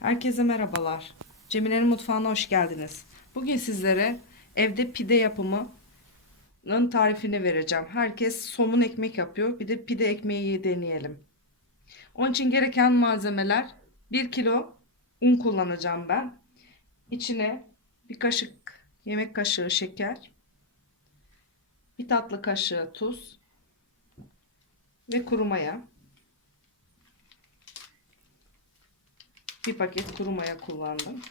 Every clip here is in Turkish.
Herkese merhabalar. Cemile'nin mutfağına hoş geldiniz. Bugün sizlere evde pide yapımının tarifini vereceğim. Herkes somun ekmek yapıyor. Bir de pide ekmeği deneyelim. Onun için gereken malzemeler 1 kilo un kullanacağım ben. İçine bir kaşık yemek kaşığı şeker, bir tatlı kaşığı tuz ve kuru maya. Bir paket kuru maya kullandım.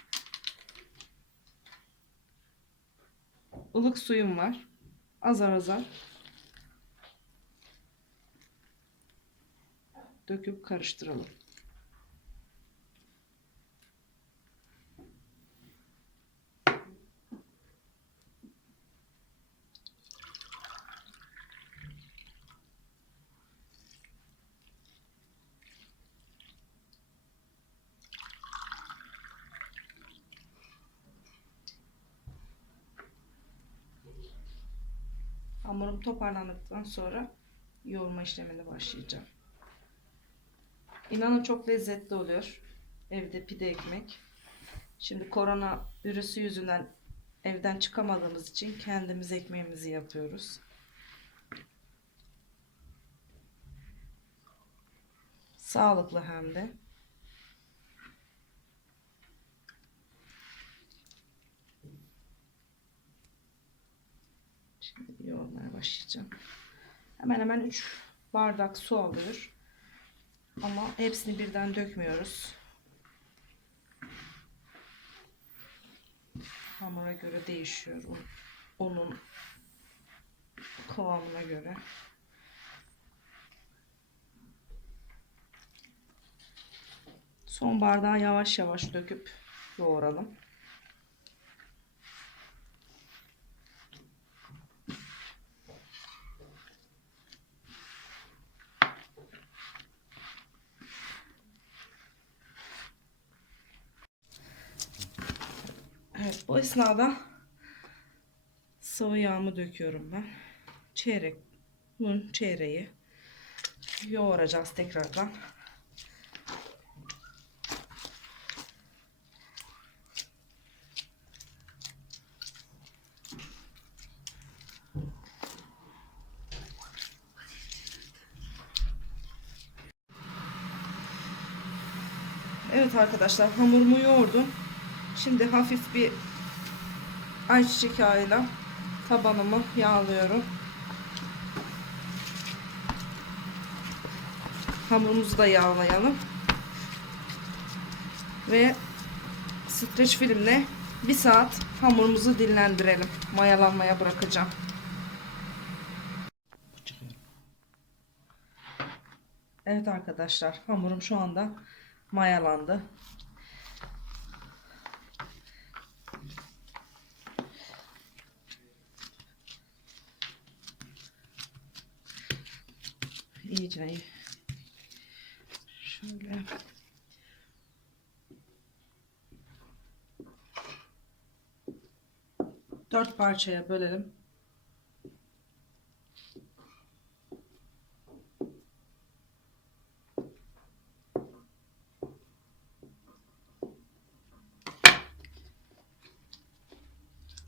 Ilık suyum var. Azar azar döküp karıştıralım. Hamurum toparlandıktan sonra yoğurma işlemine başlayacağım. İnanın çok lezzetli oluyor. Evde pide ekmek. Şimdi korona virüsü yüzünden evden çıkamadığımız için kendimiz ekmeğimizi yapıyoruz. Sağlıklı hem de. Şimdi yoğurmaya başlayacağım. Hemen hemen 3 bardak su alıyor. Ama hepsini birden dökmüyoruz. Hamura göre değişiyor. Un- Unun kıvamına göre. Son bardağı yavaş yavaş döküp yoğuralım. Evet bu esnada sıvı yağımı döküyorum ben. Çeyrek bunun çeyreği yoğuracağız tekrardan. Evet arkadaşlar hamurumu yoğurdum. Şimdi hafif bir ayçiçek yağıyla tabanımı yağlıyorum. Hamurumuzu da yağlayalım. Ve streç filmle bir saat hamurumuzu dinlendirelim. Mayalanmaya bırakacağım. Evet arkadaşlar hamurum şu anda mayalandı. İyice iyi. Şöyle. Dört parçaya bölelim.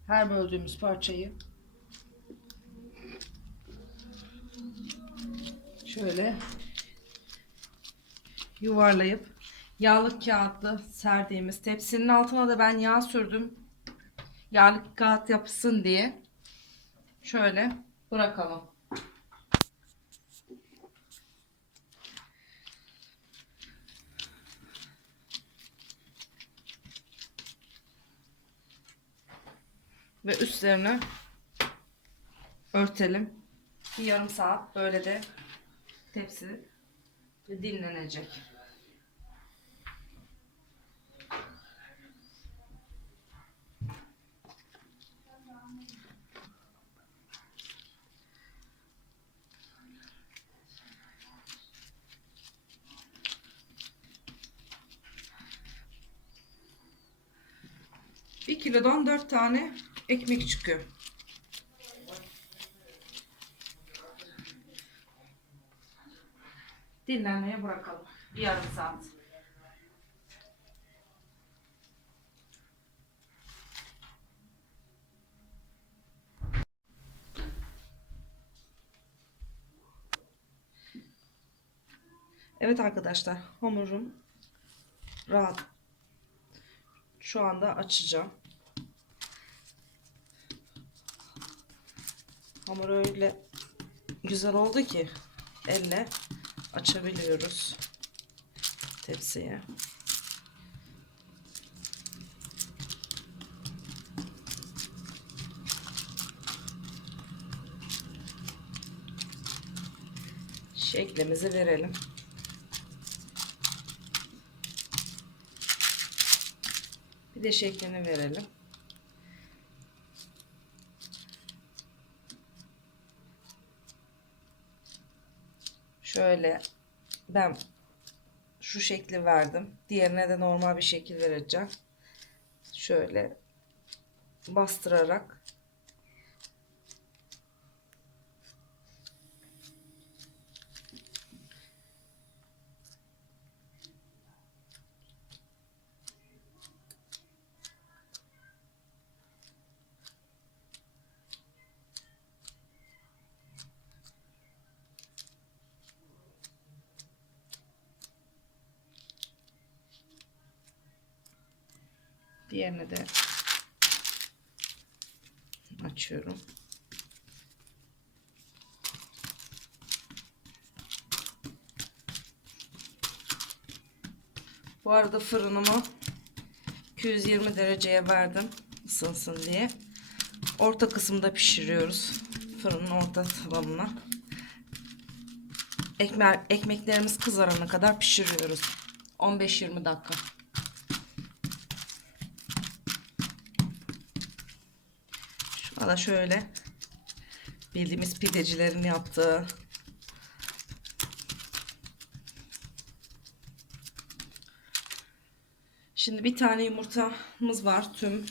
Her böldüğümüz parçayı şöyle yuvarlayıp yağlı kağıtlı serdiğimiz tepsinin altına da ben yağ sürdüm. Yağlı kağıt yapsın diye. Şöyle bırakalım. Ve üstlerine örtelim. Bir yarım saat böyle de tepsi dinlenecek. Bir kilodan dört tane ekmek çıkıyor. dinlenmeye bırakalım. Bir yarım saat. Evet arkadaşlar hamurum rahat. Şu anda açacağım. Hamur öyle güzel oldu ki elle açabiliyoruz tepsiye. Şeklimizi verelim. Bir de şeklini verelim. Şöyle ben şu şekli verdim. Diğerine de normal bir şekil vereceğim. Şöyle bastırarak diğerini de açıyorum. Bu arada fırınımı 220 dereceye verdim ısınsın diye. Orta kısımda pişiriyoruz. Fırının orta tabanına. Ekmek, ekmeklerimiz kızarana kadar pişiriyoruz. 15-20 dakika. Da şöyle bildiğimiz pidecilerin yaptığı Şimdi bir tane yumurtamız var tüm.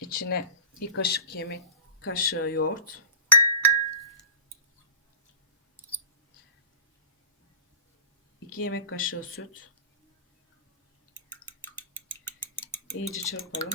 İçine bir kaşık yemek kaşığı yoğurt. İki yemek kaşığı süt. İyice çırpalım.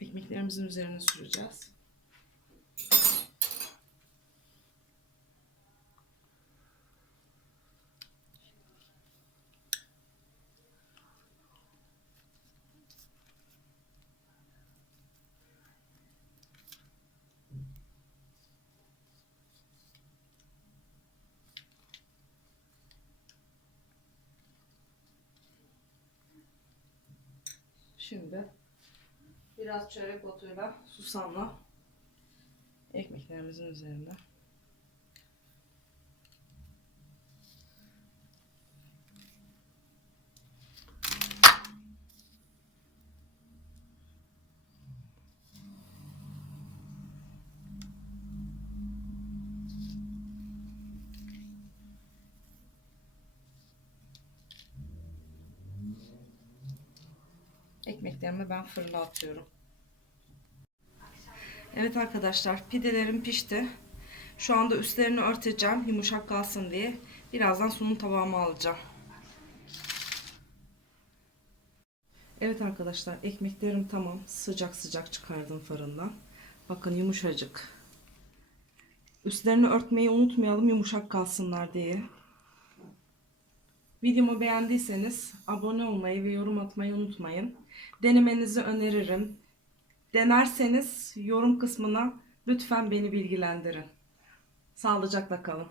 Ekmeklerimizin üzerine süreceğiz. Şimdi biraz çörek otuyla susamla ekmeklerimizin üzerine. Ekmeklerimi ben fırına atıyorum. Evet arkadaşlar pidelerim pişti. Şu anda üstlerini örteceğim yumuşak kalsın diye. Birazdan sunum tabağıma alacağım. Evet arkadaşlar ekmeklerim tamam. Sıcak sıcak çıkardım fırından. Bakın yumuşacık. Üstlerini örtmeyi unutmayalım yumuşak kalsınlar diye. Videomu beğendiyseniz abone olmayı ve yorum atmayı unutmayın. Denemenizi öneririm. Denerseniz yorum kısmına lütfen beni bilgilendirin. Sağlıcakla kalın.